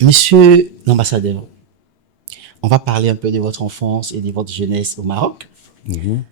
Monsieur l'ambassadeur, on va parler un peu de votre enfance et de votre jeunesse au Maroc. Mhm.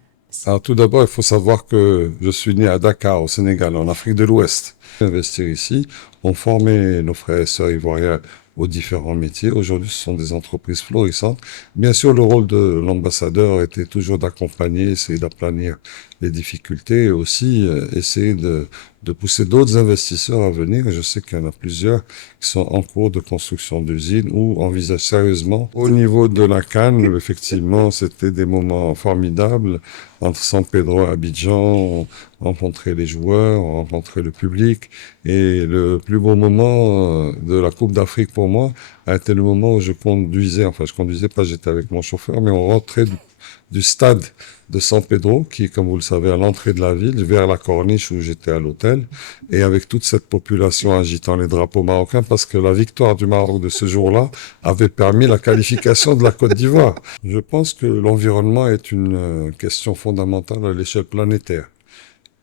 Alors tout d'abord, il faut savoir que je suis né à Dakar, au Sénégal, en Afrique de l'Ouest. Investir ici, on formé nos frères et sœurs ivoiriens aux différents métiers. Aujourd'hui, ce sont des entreprises florissantes. Bien sûr, le rôle de l'ambassadeur était toujours d'accompagner, essayer d'aplanir les difficultés et aussi essayer de pousser d'autres investisseurs à venir. Et je sais qu'il y en a plusieurs qui sont en cours de construction d'usines ou envisagent sérieusement. Au niveau de la Cannes, effectivement, c'était des moments formidables entre San Pedro et Abidjan, rencontrer les joueurs, rencontrer le public. Et le plus beau moment de la Coupe d'Afrique pour moi a été le moment où je conduisais, enfin je conduisais pas, j'étais avec mon chauffeur, mais on rentrait du stade de San Pedro, qui est, comme vous le savez, à l'entrée de la ville, vers la corniche où j'étais à l'hôtel, et avec toute cette population agitant les drapeaux marocains, parce que la victoire du Maroc de ce jour-là avait permis la qualification de la Côte d'Ivoire. Je pense que l'environnement est une question fondamentale à l'échelle planétaire.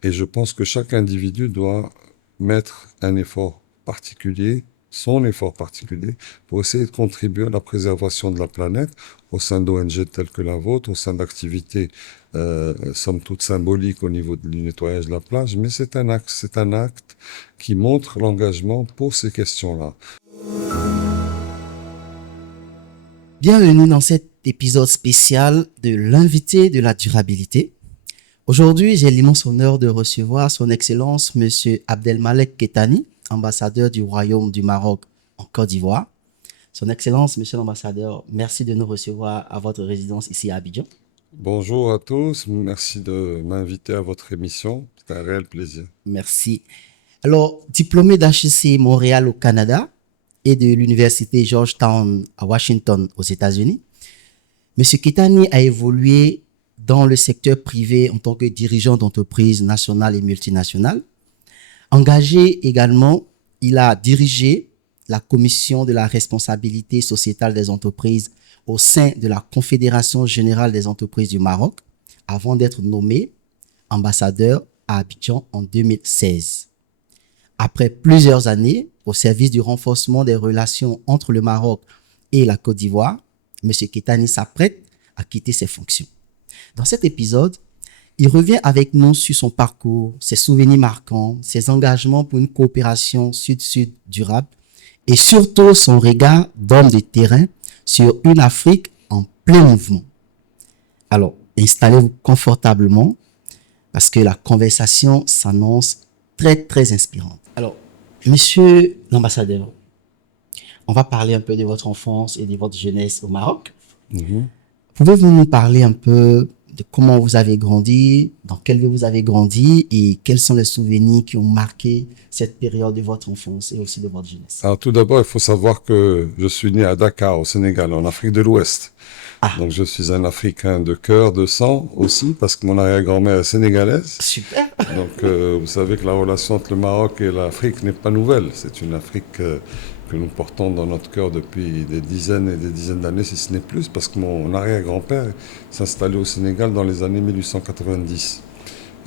Et je pense que chaque individu doit mettre un effort particulier, son effort particulier, pour essayer de contribuer à la préservation de la planète au sein d'ONG telles que la vôtre, au sein d'activités, somme toute symboliques au niveau du nettoyage de la plage, mais c'est un acte qui montre l'engagement pour ces questions-là. Bienvenue dans cet épisode spécial de l'invité de la durabilité. Aujourd'hui, j'ai l'immense honneur de recevoir son Excellence Monsieur Abdelmalek Kettani, ambassadeur du Royaume du Maroc en Côte d'Ivoire. Son Excellence, Monsieur l'ambassadeur, merci de nous recevoir à votre résidence ici à Abidjan. Bonjour à tous, merci de m'inviter à votre émission, c'est un réel plaisir. Merci. Alors, diplômé d'HEC Montréal au Canada et de l'université Georgetown à Washington aux États-Unis, Monsieur Kettani a évolué dans le secteur privé en tant que dirigeant d'entreprises nationales et multinationales. Engagé également, il a dirigé la commission de la responsabilité sociétale des entreprises au sein de la Confédération générale des entreprises du Maroc avant d'être nommé ambassadeur à Abidjan en 2016. Après plusieurs années au service du renforcement des relations entre le Maroc et la Côte d'Ivoire, M. Kettani s'apprête à quitter ses fonctions. Dans cet épisode, il revient avec nous sur son parcours, ses souvenirs marquants, ses engagements pour une coopération sud-sud durable et surtout son regard d'homme de terrain sur une Afrique en plein mouvement. Alors, installez-vous confortablement parce que la conversation s'annonce très inspirante. Alors, monsieur l'ambassadeur, on va parler un peu de votre enfance et de votre jeunesse au Maroc. Mhm. Pouvez-vous nous parler un peu de comment vous avez grandi, dans quelle ville vous avez grandi et quels sont les souvenirs qui ont marqué cette période de votre enfance et aussi de votre jeunesse? Alors tout d'abord, il faut savoir que je suis né à Dakar, au Sénégal, en Afrique de l'Ouest. Ah, Donc je suis un Africain de cœur, de sang aussi, parce que mon arrière-grand-mère est sénégalaise. super. Donc vous savez que la relation entre le Maroc et l'Afrique n'est pas nouvelle. C'est une Afrique que nous portons dans notre cœur depuis des dizaines et des dizaines d'années, si ce n'est plus, parce que mon arrière-grand-père s'est installé au Sénégal dans les années 1890.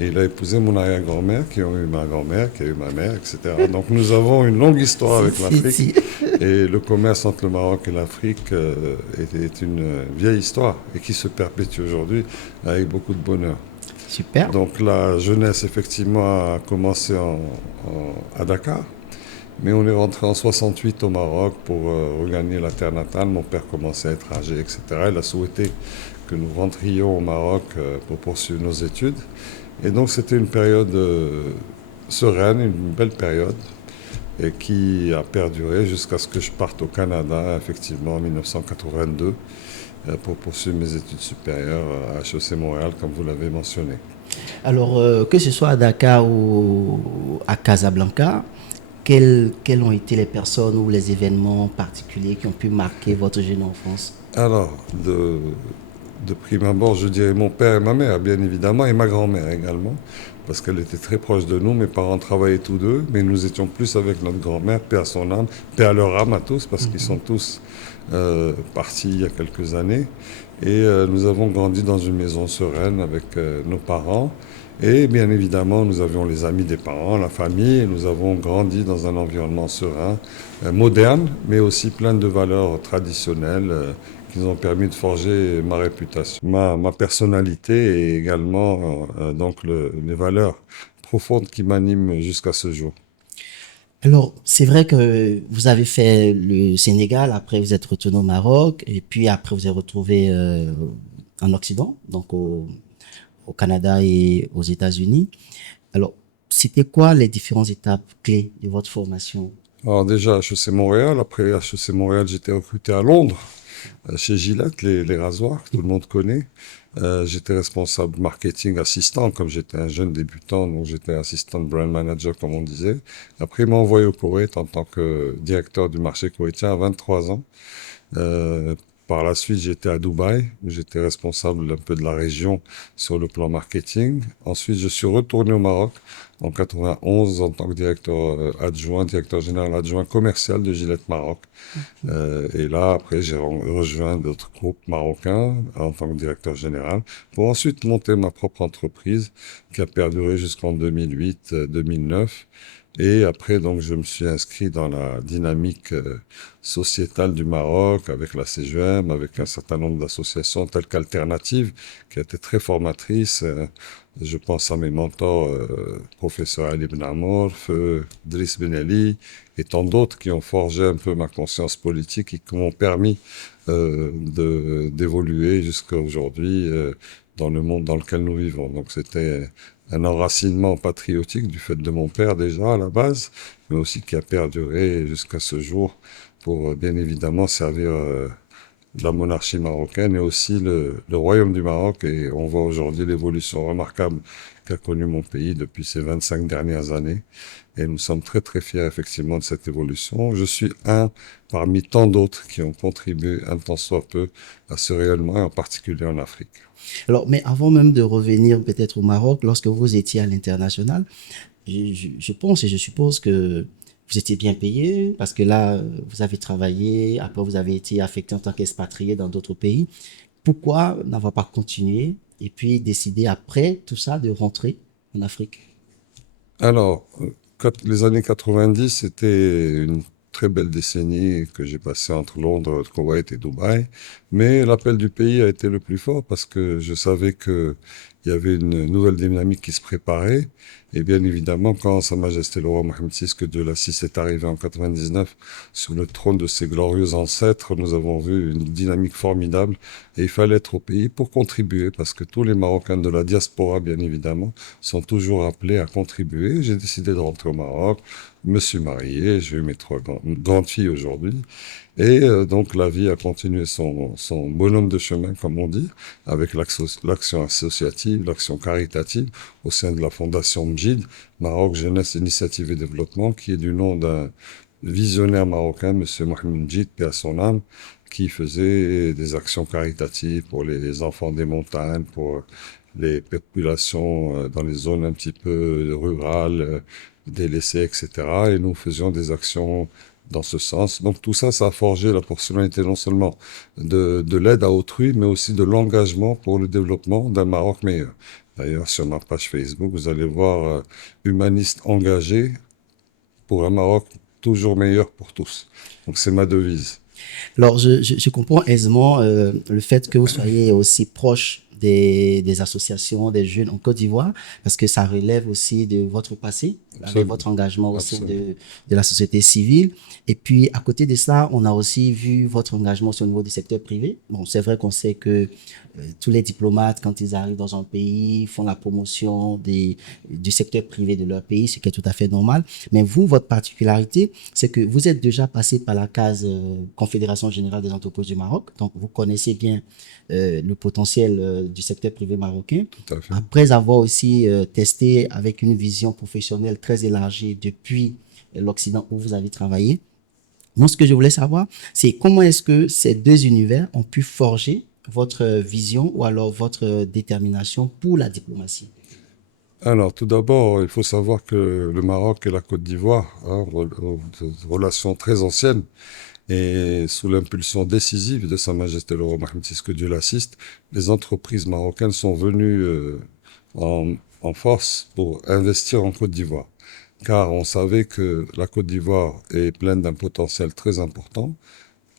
Et il a épousé mon arrière-grand-mère, qui a eu ma grand-mère, qui a eu ma mère, etc. Donc nous avons une longue histoire avec l'Afrique. Et le commerce entre le Maroc et l'Afrique est une vieille histoire et qui se perpétue aujourd'hui avec beaucoup de bonheur. Super. Donc la jeunesse, effectivement, a commencé à Dakar. Mais on est rentré en 68 au Maroc pour regagner la terre natale. Mon père commençait à être âgé, etc. Il a souhaité que nous rentrions au Maroc pour poursuivre nos études. Et donc c'était une période sereine, une belle période, et qui a perduré jusqu'à ce que je parte au Canada, effectivement, en 1982, pour poursuivre mes études supérieures à HEC Montréal, comme vous l'avez mentionné. Alors, que ce soit à Dakar ou à Casablanca, quelles ont été les personnes ou les événements particuliers qui ont pu marquer votre jeune enfance? Alors, de prime abord, je dirais mon père et ma mère, bien évidemment, et ma grand-mère également, parce qu'elle était très proche de nous. Mes parents travaillaient tous deux, mais nous étions plus avec notre grand-mère, paix à son âme, paix à leur âme à tous, parce qu'ils sont tous partis il y a quelques années. Et nous avons grandi dans une maison sereine avec nos parents. Et bien évidemment, nous avions les amis des parents, la famille, et nous avons grandi dans un environnement serein, moderne, mais aussi plein de valeurs traditionnelles qui nous ont permis de forger ma réputation, ma personnalité et également donc les valeurs profondes qui m'animent jusqu'à ce jour. Alors, c'est vrai que vous avez fait le Sénégal, après vous êtes retourné au Maroc, et puis après vous êtes retrouvé en Occident, donc au Canada et aux États-Unis. Alors, c'était quoi les différentes étapes clés de votre formation? Alors déjà, HEC Montréal, après HEC Montréal, j'étais recruté à Londres, chez Gillette, les rasoirs, que tout le monde connaît. J'étais responsable marketing assistant, comme j'étais un jeune débutant, donc j'étais assistant brand manager, comme on disait. Après, ils m'ont envoyé au Koweït en tant que directeur du marché koweïtien à 23 ans. Euh, Par la suite, j'étais à Dubaï, où j'étais responsable un peu de la région sur le plan marketing. Ensuite, je suis retourné au Maroc en 91 en tant que directeur adjoint, directeur général adjoint commercial de Gillette Maroc. Et là, après, j'ai rejoint d'autres groupes marocains en tant que directeur général pour ensuite monter ma propre entreprise qui a perduré jusqu'en 2008-2009. Et après, donc, je me suis inscrit dans la dynamique sociétale du Maroc avec la CGM, avec un certain nombre d'associations telles qu'Alternative, qui a été très formatrice. Je pense à mes mentors, professeur Ali Ben Amour, Feu Driss Ben Ali, et tant d'autres qui ont forgé un peu ma conscience politique et qui m'ont permis d'évoluer jusqu'à aujourd'hui dans le monde dans lequel nous vivons. Donc c'était un enracinement patriotique du fait de mon père déjà à la base, mais aussi qui a perduré jusqu'à ce jour pour bien évidemment servir la monarchie marocaine et aussi le royaume du Maroc. Et on voit aujourd'hui l'évolution remarquable qu'a connue mon pays depuis ces 25 dernières années. Et nous sommes très très fiers effectivement de cette évolution. Je suis un parmi tant d'autres qui ont contribué un tant soit peu à ce rayonnement, en particulier en Afrique. Alors, mais avant même de revenir peut-être au Maroc, lorsque vous étiez à l'international, je pense et je suppose que vous étiez bien payé parce que là, vous avez travaillé, après vous avez été affecté en tant qu'expatrié dans d'autres pays. Pourquoi n'avoir pas continué et puis décider après tout ça de rentrer en Afrique? Alors, les années 90, c'était une très belle décennie que j'ai passée entre Londres, le Koweït et Dubaï. Mais l'appel du pays a été le plus fort parce que je savais que il y avait une nouvelle dynamique qui se préparait. Et bien évidemment, quand Sa Majesté le roi Mohamed VI, que Dieu l'assiste, est arrivé en 99 sur le trône de ses glorieux ancêtres, nous avons vu une dynamique formidable. Et il fallait être au pays pour contribuer parce que tous les Marocains de la diaspora, bien évidemment, sont toujours appelés à contribuer. J'ai décidé de rentrer au Maroc, me suis marié, j'ai eu mes trois grandes filles aujourd'hui. Et donc la vie a continué son bonhomme de chemin, comme on dit, avec l'action associative, l'action caritative au sein de la Fondation MJID, Maroc Jeunesse Initiative et Développement, qui est du nom d'un visionnaire marocain, Monsieur Mohamed Mjid, paix à son âme, qui faisait des actions caritatives pour les enfants des montagnes, pour les populations dans les zones un petit peu rurales, délaissées, etc. Et nous faisions des actions dans ce sens. Donc tout ça, ça a forgé la personnalité non seulement de l'aide à autrui, mais aussi de l'engagement pour le développement d'un Maroc meilleur. D'ailleurs, sur ma page Facebook, vous allez voir humaniste engagé pour un Maroc toujours meilleur pour tous. Donc c'est ma devise. Alors, je comprends aisément le fait que vous soyez aussi proche des associations, des jeunes en Côte d'Ivoire, parce que ça relève aussi de votre passé, avec Absolument. votre engagement au sein Absolument. de la société civile. Et puis, à côté de ça, on a aussi vu votre engagement au niveau du secteur privé. Bon, c'est vrai qu'on sait que tous les diplomates, quand ils arrivent dans un pays, font la promotion du secteur privé de leur pays, ce qui est tout à fait normal. Mais vous, votre particularité, c'est que vous êtes déjà passé par la case Confédération générale des entreprises du Maroc. Donc, vous connaissez bien le potentiel du secteur privé marocain. Tout à fait. Après avoir aussi testé avec une vision professionnelle très élargie depuis l'Occident où vous avez travaillé. Moi, ce que je voulais savoir, c'est comment est-ce que ces deux univers ont pu forger votre vision ou alors votre détermination pour la diplomatie. Alors, tout d'abord, il faut savoir que le Maroc et la Côte d'Ivoire, de relations très anciennes, et sous l'impulsion décisive de Sa Majesté le roi Mohamed VI, que Dieu l'assiste, les entreprises marocaines sont venues en, en force pour investir en Côte d'Ivoire. Car on savait que la Côte d'Ivoire est pleine d'un potentiel très important.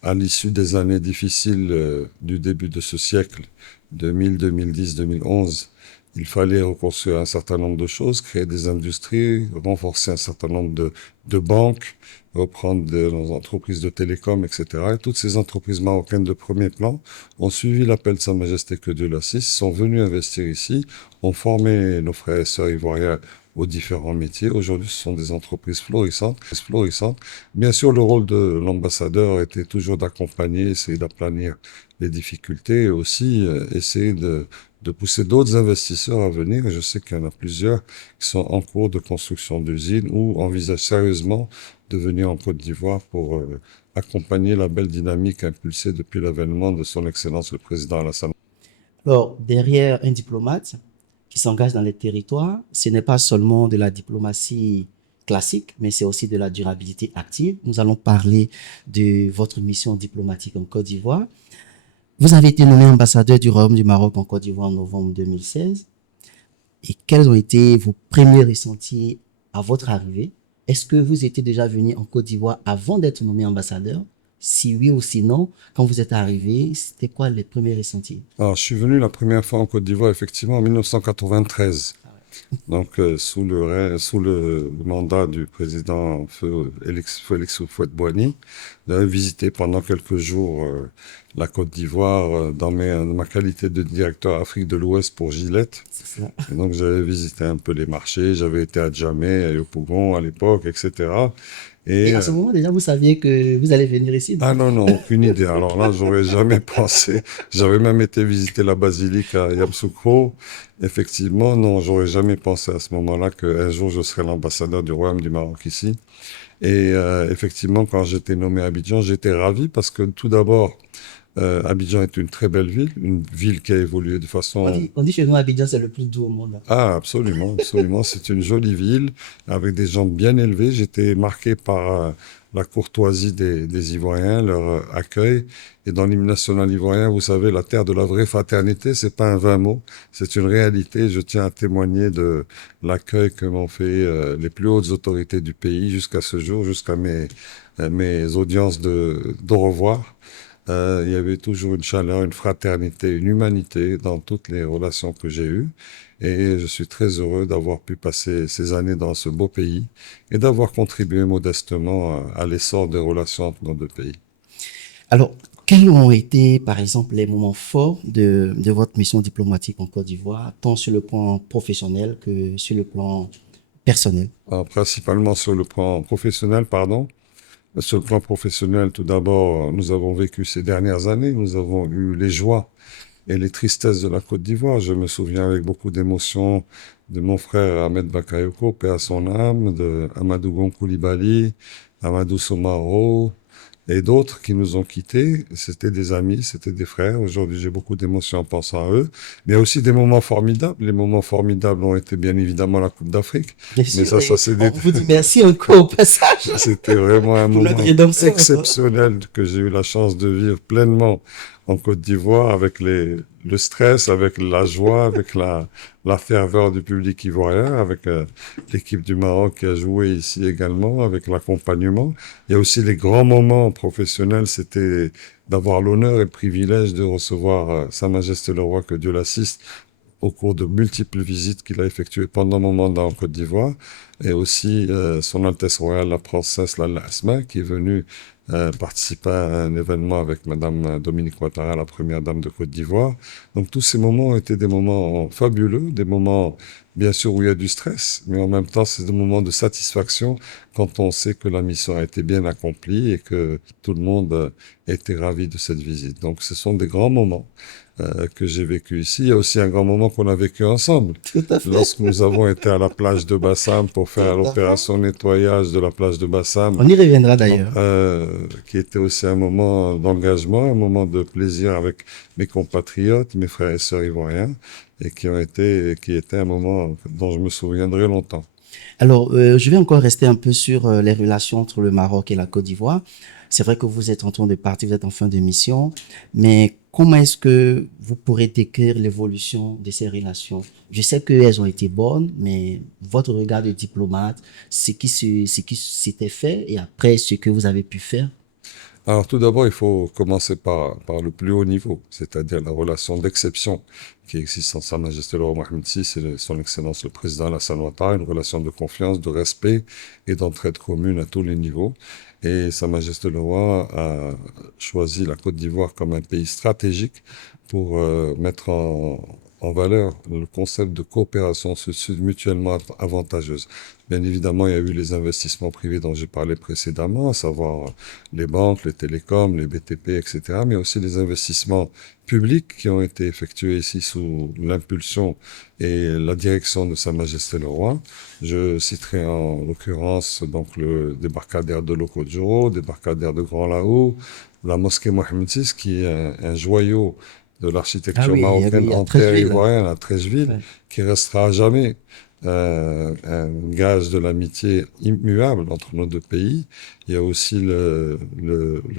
À l'issue des années difficiles du début de ce siècle, 2000, 2010, 2011, il fallait reconstruire un certain nombre de choses, créer des industries, renforcer un certain nombre de banques, reprendre des entreprises de télécom, etc. Et toutes ces entreprises marocaines de premier plan ont suivi l'appel de Sa Majesté que Dieu l'assiste, sont venues investir ici, ont formé nos frères et sœurs ivoiriens aux différents métiers. Aujourd'hui, ce sont des entreprises florissantes, florissantes. Bien sûr, le rôle de l'ambassadeur était toujours d'accompagner, essayer d'aplanir les difficultés et aussi essayer de pousser d'autres investisseurs à venir. Et je sais qu'il y en a plusieurs qui sont en cours de construction d'usines ou envisagent sérieusement de venir en Côte d'Ivoire pour accompagner la belle dynamique impulsée depuis l'avènement de son Excellence le Président Alassane. Alors, derrière un diplomate qui s'engage dans les territoires, ce n'est pas seulement de la diplomatie classique, mais c'est aussi de la durabilité active. Nous allons parler de votre mission diplomatique en Côte d'Ivoire. Vous avez été nommé ambassadeur du Royaume du Maroc en Côte d'Ivoire en novembre 2016. Et quels ont été vos premiers ressentis à votre arrivée? Est-ce que vous étiez déjà venu en Côte d'Ivoire avant d'être nommé ambassadeur? Si oui ou sinon, quand vous êtes arrivé, c'était quoi les premiers ressentis? Alors, je suis venu la première fois en Côte d'Ivoire, effectivement, en 1993. Donc, sous le mandat du président Félix Houphouët-Boigny, j'avais visité pendant quelques jours la Côte d'Ivoire dans ma qualité de directeur Afrique de l'Ouest pour Gillette. C'est ça. Et donc, j'avais visité un peu les marchés, j'avais été à Djamé, à Yopougon à l'époque, etc. Et à ce moment, déjà, vous saviez que vous allez venir ici? Ah non, non, aucune idée. Alors là, j'aurais jamais pensé. J'avais même été visiter la basilique à Yamoussoukro. Effectivement, non, j'aurais jamais pensé à ce moment-là qu'un jour je serais l'ambassadeur du Royaume du Maroc ici. Et effectivement, quand j'étais nommé à Abidjan, j'étais ravi parce que tout d'abord, Abidjan est une très belle ville, une ville qui a évolué de façon... On dit chez nous, Abidjan, c'est le plus doux au monde. Ah, absolument, absolument. C'est une jolie ville avec des gens bien élevés. J'étais marqué par la courtoisie des Ivoiriens, leur accueil. Et dans l'hymne national ivoirien, vous savez, la terre de la vraie fraternité, c'est pas un vain mot, c'est une réalité. Je tiens à témoigner de l'accueil que m'ont fait les plus hautes autorités du pays jusqu'à ce jour, jusqu'à mes audiences d'au revoir. Il y avait toujours une chaleur, une fraternité, une humanité dans toutes les relations que j'ai eues. Et je suis très heureux d'avoir pu passer ces années dans ce beau pays et d'avoir contribué modestement à l'essor des relations entre nos deux pays. Alors, quels ont été, par exemple, les moments forts de votre mission diplomatique en Côte d'Ivoire, tant sur le plan professionnel que sur le plan personnel? Principalement sur le plan professionnel, pardon. Sur le plan professionnel, tout d'abord, nous avons vécu ces dernières années, nous avons eu les joies et les tristesses de la Côte d'Ivoire. Je me souviens avec beaucoup d'émotion de mon frère Ahmed Bakayoko, paix à son âme, de Amadou Gon Coulibaly, Amadou Somaro et d'autres qui nous ont quittés. C'était des amis, c'était des frères. Aujourd'hui, j'ai beaucoup d'émotions en pensant à eux. Mais il y a aussi des moments formidables. Les moments formidables ont été bien évidemment la Coupe d'Afrique. Bien Mais sûr, ça c'est on vous dit merci encore au passage. C'était vraiment un Pour moment notre rédemption. exceptionnel que j'ai eu la chance de vivre pleinement en Côte d'Ivoire avec le stress, avec la joie, avec la ferveur du public ivoirien, avec l'équipe du Maroc qui a joué ici également, avec l'accompagnement. Il y a aussi les grands moments professionnels, c'était d'avoir l'honneur et le privilège de recevoir Sa Majesté le Roi, que Dieu l'assiste, au cours de multiples visites qu'il a effectuées pendant mon mandat en Côte d'Ivoire, et aussi Son Altesse Royale la Princesse Lalla Asma, qui est venue participer à un événement avec Madame Dominique Ouattara, la première dame de Côte d'Ivoire. Donc tous ces moments ont été des moments fabuleux, des moments bien sûr où il y a du stress, mais en même temps c'est des moments de satisfaction quand on sait que la mission a été bien accomplie et que tout le monde était ravi de cette visite. Donc ce sont des grands moments que j'ai vécu ici. Il y a aussi un grand moment qu'on a vécu ensemble. Tout à fait. Lorsque nous avons été à la plage de Bassam pour faire Tout à l'opération nettoyage de la plage de Bassam, On y reviendra d'ailleurs. qui était aussi un moment d'engagement, un moment de plaisir avec mes compatriotes, mes frères et sœurs ivoiriens, et qui était un moment dont je me souviendrai longtemps. Alors, je vais encore rester un peu sur les relations entre le Maroc et la Côte d'Ivoire. C'est vrai que vous êtes en train de partir, vous êtes en fin de mission, mais comment est-ce que vous pourrez décrire l'évolution de ces relations? Je sais qu'elles ont été bonnes, mais votre regard de diplomate, ce qui s'était fait et après ce que vous avez pu faire. Alors tout d'abord, il faut commencer par le plus haut niveau, c'est-à-dire la relation d'exception qui existe entre Sa Majesté le roi Mohamed VI et Son Excellence le Président Alassane Ouattara, une relation de confiance, de respect et d'entraide commune à tous les niveaux. Et Sa Majesté le roi a choisi la Côte d'Ivoire comme un pays stratégique pour mettre en valeur le concept de coopération sud-sud mutuellement avantageuse. Bien évidemment, il y a eu les investissements privés dont j'ai parlé précédemment, à savoir les banques, les télécoms, les BTP, etc., mais aussi les investissements publics qui ont été effectués ici sous l'impulsion et la direction de Sa Majesté le Roi. Je citerai en l'occurrence donc le débarcadère de Lokodjoro, débarcadère de Grand Lahou, la mosquée Mohamed VI, qui est un joyau de Ah l'architecture oui, marocaine oui, à en terre Treichville. ivoirienne à Treichville, Ouais. qui restera à jamais un gage de l'amitié immuable entre nos deux pays. Il y a aussi le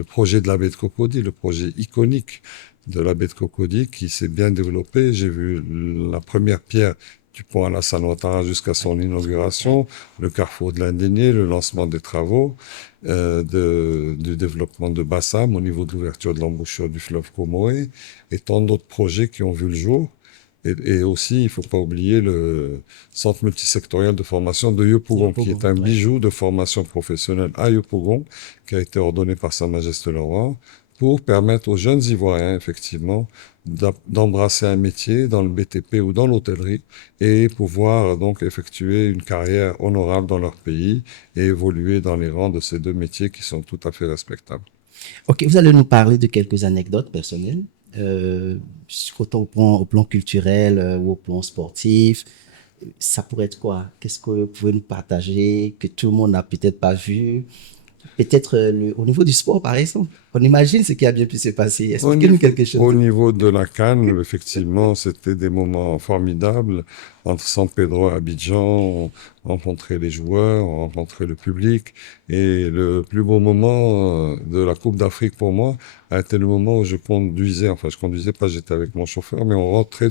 projet de la baie de Cocody, le projet iconique de la baie de Cocody qui s'est bien développé. J'ai vu la première pierre du pont Alassane Ouattara jusqu'à son inauguration, le carrefour de l'Indénié, le lancement des travaux, du développement de Bassam au niveau de l'ouverture de l'embouchure du fleuve Comoé et tant d'autres projets qui ont vu le jour. Et aussi, il faut pas oublier le centre multisectoriel de formation de Yopougon, qui est un Ouais. bijou de formation professionnelle à Yopougon, qui a été ordonné par Sa Majesté le Roi, pour permettre aux jeunes Ivoiriens, effectivement, d'embrasser un métier dans le BTP ou dans l'hôtellerie et pouvoir donc effectuer une carrière honorable dans leur pays et évoluer dans les rangs de ces deux métiers qui sont tout à fait respectables. Ok, vous allez nous parler de quelques anecdotes personnelles, autant au plan culturel ou au plan sportif. Ça pourrait être quoi? Qu'est-ce que vous pouvez nous partager que tout le monde n'a peut-être pas vu? Peut-être au niveau du sport, par exemple. On imagine ce qui a bien pu se passer. Expliquez-nous quelque Au chose. niveau de la CAN, effectivement, c'était des moments formidables. Entre San Pedro et Abidjan, on rencontrait les joueurs, on rencontrait le public. Et le plus beau moment de la Coupe d'Afrique pour moi a été le moment où je conduisais, enfin je conduisais pas, j'étais avec mon chauffeur, mais on rentrait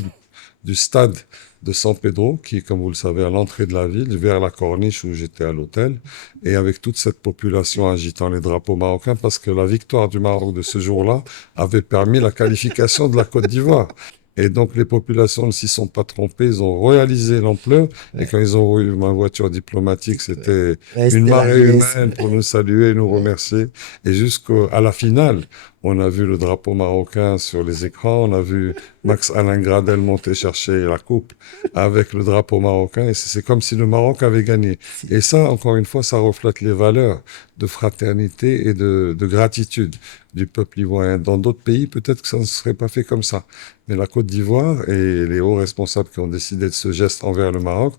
du stade de San Pedro, qui est, comme vous le savez, à l'entrée de la ville, vers la corniche où j'étais à l'hôtel, et avec toute cette population agitant les drapeaux marocains, parce que la victoire du Maroc de ce jour-là avait permis la qualification de la Côte d'Ivoire. Et donc, les populations ne s'y sont pas trompées, ils ont réalisé l'ampleur. Et Ouais. quand ils ont eu ma voiture diplomatique, c'était Ouais, une c'était la marée US. humaine pour nous saluer, nous Ouais. remercier. Et jusqu'à la finale, on a vu le drapeau marocain sur les écrans, on a vu Max Alain Gradel monter chercher la coupe avec le drapeau marocain. Et c'est comme si le Maroc avait gagné. Et ça, encore une fois, ça reflète les valeurs de fraternité et de gratitude du peuple ivoirien. Dans d'autres pays, peut-être que ça ne serait pas fait comme ça. Mais la Côte d'Ivoire et les hauts responsables qui ont décidé de ce geste envers le Maroc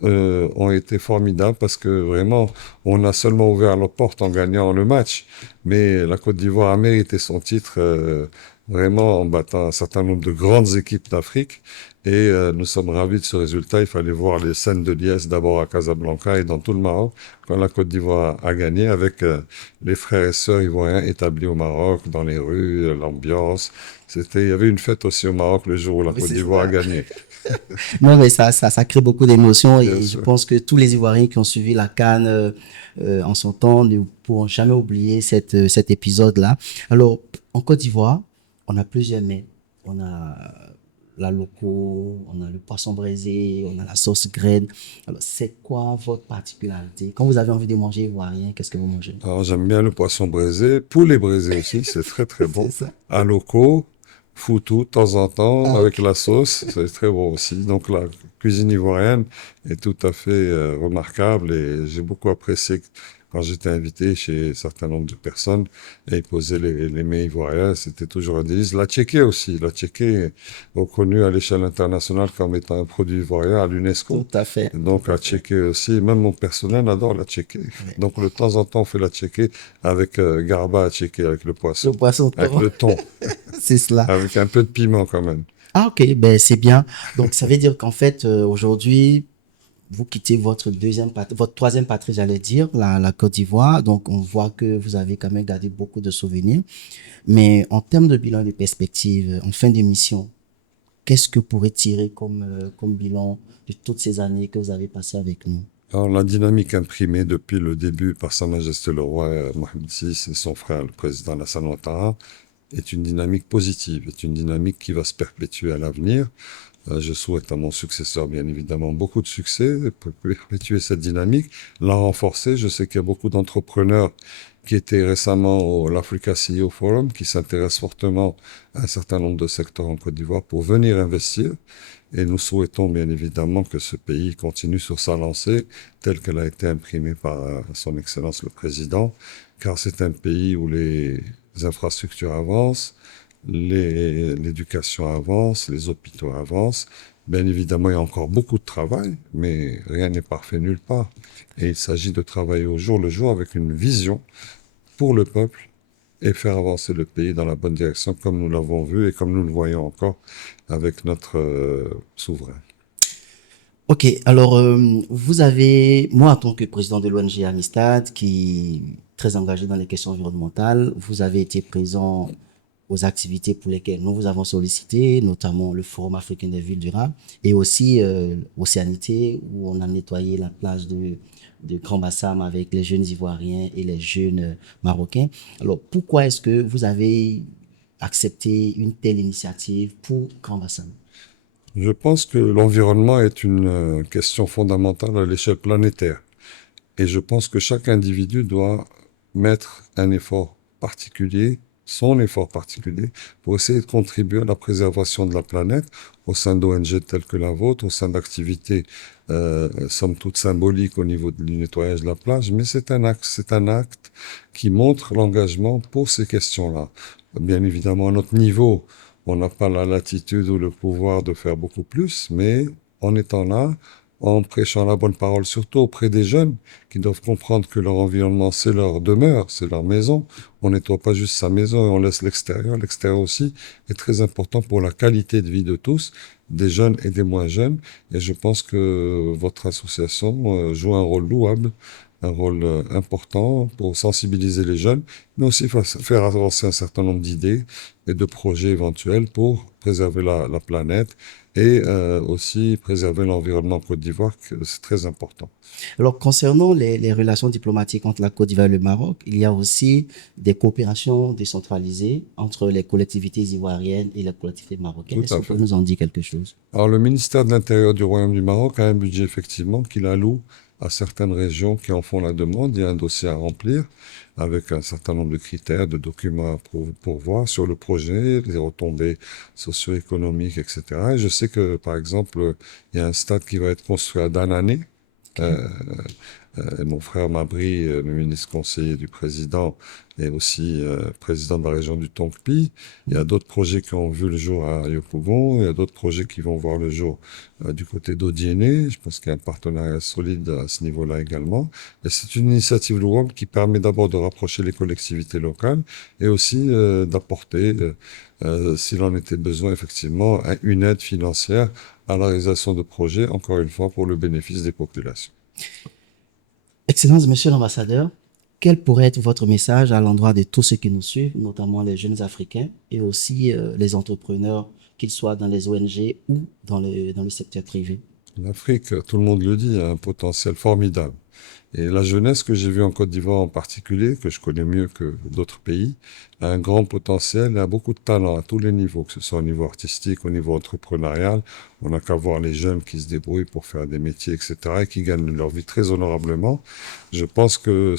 ont été formidables parce que vraiment, on a seulement ouvert nos portes en gagnant le match. Mais la Côte d'Ivoire a mérité son titre vraiment en battant un certain nombre de grandes équipes d'Afrique. Et nous sommes ravis de ce résultat. Il fallait voir les scènes de liesse d'abord à Casablanca et dans tout le Maroc quand la Côte d'Ivoire a gagné avec les frères et sœurs ivoiriens établis au Maroc, dans les rues, l'ambiance. Il y avait une fête aussi au Maroc le jour où la Oui, Côte c'est d'Ivoire a ça. gagné. Non, mais ça crée beaucoup d'émotions Bien et je sûr. pense que tous les Ivoiriens qui ont suivi la CAN en son temps ne pourront jamais oublier cet épisode-là. Alors, en Côte d'Ivoire, on a plusieurs mets. On a la loco, on a le poisson braisé, on a la sauce graine. Alors, c'est quoi votre particularité? Quand vous avez envie de manger ivoirien, qu'est-ce que vous mangez? Alors, j'aime bien le poisson braisé, poulet braisé aussi, c'est très très C'est bon. ça. À loco, foutou de temps en temps Ah, avec ok. la sauce, c'est très bon aussi. Donc la cuisine ivoirienne est tout à fait remarquable et j'ai beaucoup apprécié quand j'étais invité chez un certain nombre de personnes et ils posaient les mets ivoiriens, c'était toujours un délice. La tchéké aussi, la tchéké est reconnue à l'échelle internationale comme étant un produit ivoirien à l'UNESCO. Tout à fait. Donc Tout à la fait. tchéké aussi, même mon personnel adore la tchéké. Ouais. Donc de temps en temps on fait la tchéké avec garba à tchéké, avec le Le poisson, poisson avec thon, le thon, c'est cela. avec un peu de piment quand même. Ah, ok, ben c'est bien. Donc, ça veut dire qu'en fait, aujourd'hui, vous quittez votre troisième patrie, j'allais dire, la Côte d'Ivoire. Donc, on voit que vous avez quand même gardé beaucoup de souvenirs. Mais en termes de bilan et de perspective, en fin de mission, qu'est-ce que vous pourrez tirer comme bilan de toutes ces années que vous avez passées avec nous? Alors, la dynamique imprimée depuis le début par Sa Majesté le roi Mohamed VI et son frère, le président Alassane Ouattara, est une dynamique positive, est une dynamique qui va se perpétuer à l'avenir. Je souhaite à mon successeur, bien évidemment, beaucoup de succès pour perpétuer cette dynamique, la renforcer. Je sais qu'il y a beaucoup d'entrepreneurs qui étaient récemment au l'Africa CEO Forum, qui s'intéressent fortement à un certain nombre de secteurs en Côte d'Ivoire pour venir investir. Et nous souhaitons bien évidemment que ce pays continue sur sa lancée, telle qu'elle a été imprimée par son Excellence le Président, car c'est un pays où les infrastructures avancent, l'éducation avance, les hôpitaux avancent. Bien évidemment, il y a encore beaucoup de travail, mais rien n'est parfait nulle part. Et il s'agit de travailler au jour le jour avec une vision pour le peuple et faire avancer le pays dans la bonne direction, comme nous l'avons vu et comme nous le voyons encore avec notre souverain. Ok, alors vous avez, moi en tant que président de l'ONG Amistad, qui est très engagé dans les questions environnementales, vous avez été présent aux activités pour lesquelles nous vous avons sollicité, notamment le Forum africain des villes durables et aussi Océanité, où on a nettoyé la plage de Grand Bassam avec les jeunes Ivoiriens et les jeunes Marocains. Alors pourquoi est-ce que vous avez accepté une telle initiative pour Grand Bassam? Je pense que l'environnement est une question fondamentale à l'échelle planétaire. Et je pense que chaque individu doit mettre un effort particulier, son effort particulier, pour essayer de contribuer à la préservation de la planète au sein d'ONG telles que la vôtre, au sein d'activités, somme toute symboliques au niveau du nettoyage de la plage. Mais c'est un acte qui montre l'engagement pour ces questions-là. Bien évidemment, à notre niveau, on n'a pas la latitude ou le pouvoir de faire beaucoup plus, mais en étant là, en prêchant la bonne parole, surtout auprès des jeunes qui doivent comprendre que leur environnement, c'est leur demeure, c'est leur maison. On nettoie pas juste sa maison et on laisse l'extérieur. L'extérieur aussi est très important pour la qualité de vie de tous, des jeunes et des moins jeunes. Et je pense que votre association joue un rôle louable, un rôle important pour sensibiliser les jeunes, mais aussi faire avancer un certain nombre d'idées et de projets éventuels pour préserver la planète et aussi préserver l'environnement en Côte d'Ivoire, c'est très important. Alors, concernant les relations diplomatiques entre la Côte d'Ivoire et le Maroc, il y a aussi des coopérations décentralisées entre les collectivités ivoiriennes et les collectivités marocaines. Tout Est-ce que à vous pouvez fait. nous en dire quelque chose? Alors, le ministère de l'Intérieur du Royaume du Maroc a un budget effectivement qu'il alloue à certaines régions qui en font la demande. Il y a un dossier à remplir avec un certain nombre de critères, de documents à pourvoir sur le projet, les retombées socio-économiques, etc. Et je sais que, par exemple, il y a un stade qui va être construit à Danané. Ok. Mon frère Mabry, le ministre conseiller du président, est aussi président de la région du Tongpi. Il y a d'autres projets qui ont vu le jour à Yopougon. Il y a d'autres projets qui vont voir le jour du côté d'Odiéné. Je pense qu'il y a un partenariat solide à ce niveau-là également. Et c'est une initiative louable qui permet d'abord de rapprocher les collectivités locales et aussi d'apporter, s'il en était besoin, effectivement, une aide financière à la réalisation de projets, encore une fois, pour le bénéfice des populations. Excellence, Monsieur l'ambassadeur, quel pourrait être votre message à l'endroit de tous ceux qui nous suivent, notamment les jeunes Africains et aussi les entrepreneurs, qu'ils soient dans les ONG ou dans le secteur privé? L'Afrique, tout le monde le dit, a un potentiel formidable. Et la jeunesse que j'ai vue en Côte d'Ivoire en particulier, que je connais mieux que d'autres pays, a un grand potentiel et a beaucoup de talent à tous les niveaux, que ce soit au niveau artistique, au niveau entrepreneurial. On n'a qu'à voir les jeunes qui se débrouillent pour faire des métiers, etc., et qui gagnent leur vie très honorablement. Je pense que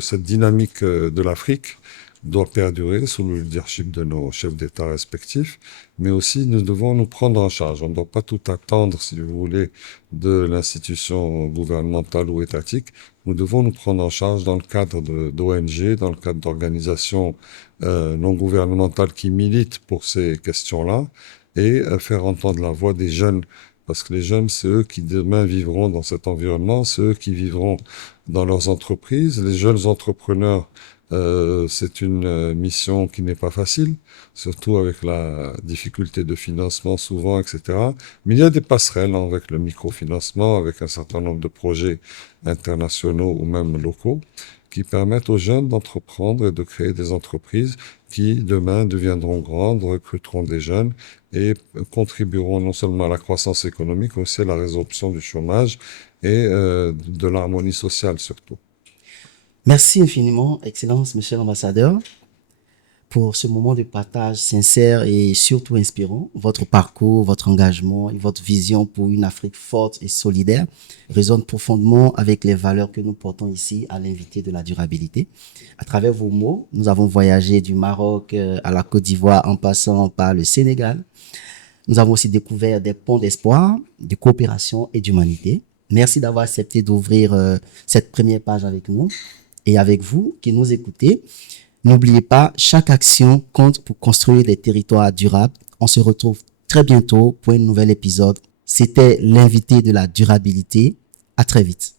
cette dynamique de l'Afrique doit perdurer sous le leadership de nos chefs d'État respectifs, mais aussi nous devons nous prendre en charge. On ne doit pas tout attendre, si vous voulez, de l'institution gouvernementale ou étatique. Nous devons nous prendre en charge dans le cadre d'ONG, dans le cadre d'organisations non gouvernementales qui militent pour ces questions-là, et faire entendre la voix des jeunes. Parce que les jeunes, c'est eux qui demain vivront dans cet environnement, c'est eux qui vivront dans leurs entreprises. Les jeunes entrepreneurs C'est une mission qui n'est pas facile, surtout avec la difficulté de financement souvent, etc. Mais il y a des passerelles avec le microfinancement, avec un certain nombre de projets internationaux ou même locaux qui permettent aux jeunes d'entreprendre et de créer des entreprises qui, demain, deviendront grandes, recruteront des jeunes et contribueront non seulement à la croissance économique, mais aussi à la résorption du chômage et de l'harmonie sociale surtout. Merci infiniment, Excellence, Monsieur l'ambassadeur, pour ce moment de partage sincère et surtout inspirant. Votre parcours, votre engagement et votre vision pour une Afrique forte et solidaire résonnent profondément avec les valeurs que nous portons ici à l'invité de la durabilité. À travers vos mots, nous avons voyagé du Maroc à la Côte d'Ivoire en passant par le Sénégal. Nous avons aussi découvert des ponts d'espoir, de coopération et d'humanité. Merci d'avoir accepté d'ouvrir cette première page avec nous et avec vous qui nous écoutez. N'oubliez pas, chaque action compte pour construire des territoires durables. On se retrouve très bientôt pour un nouvel épisode. C'était l'invité de la durabilité. À très vite.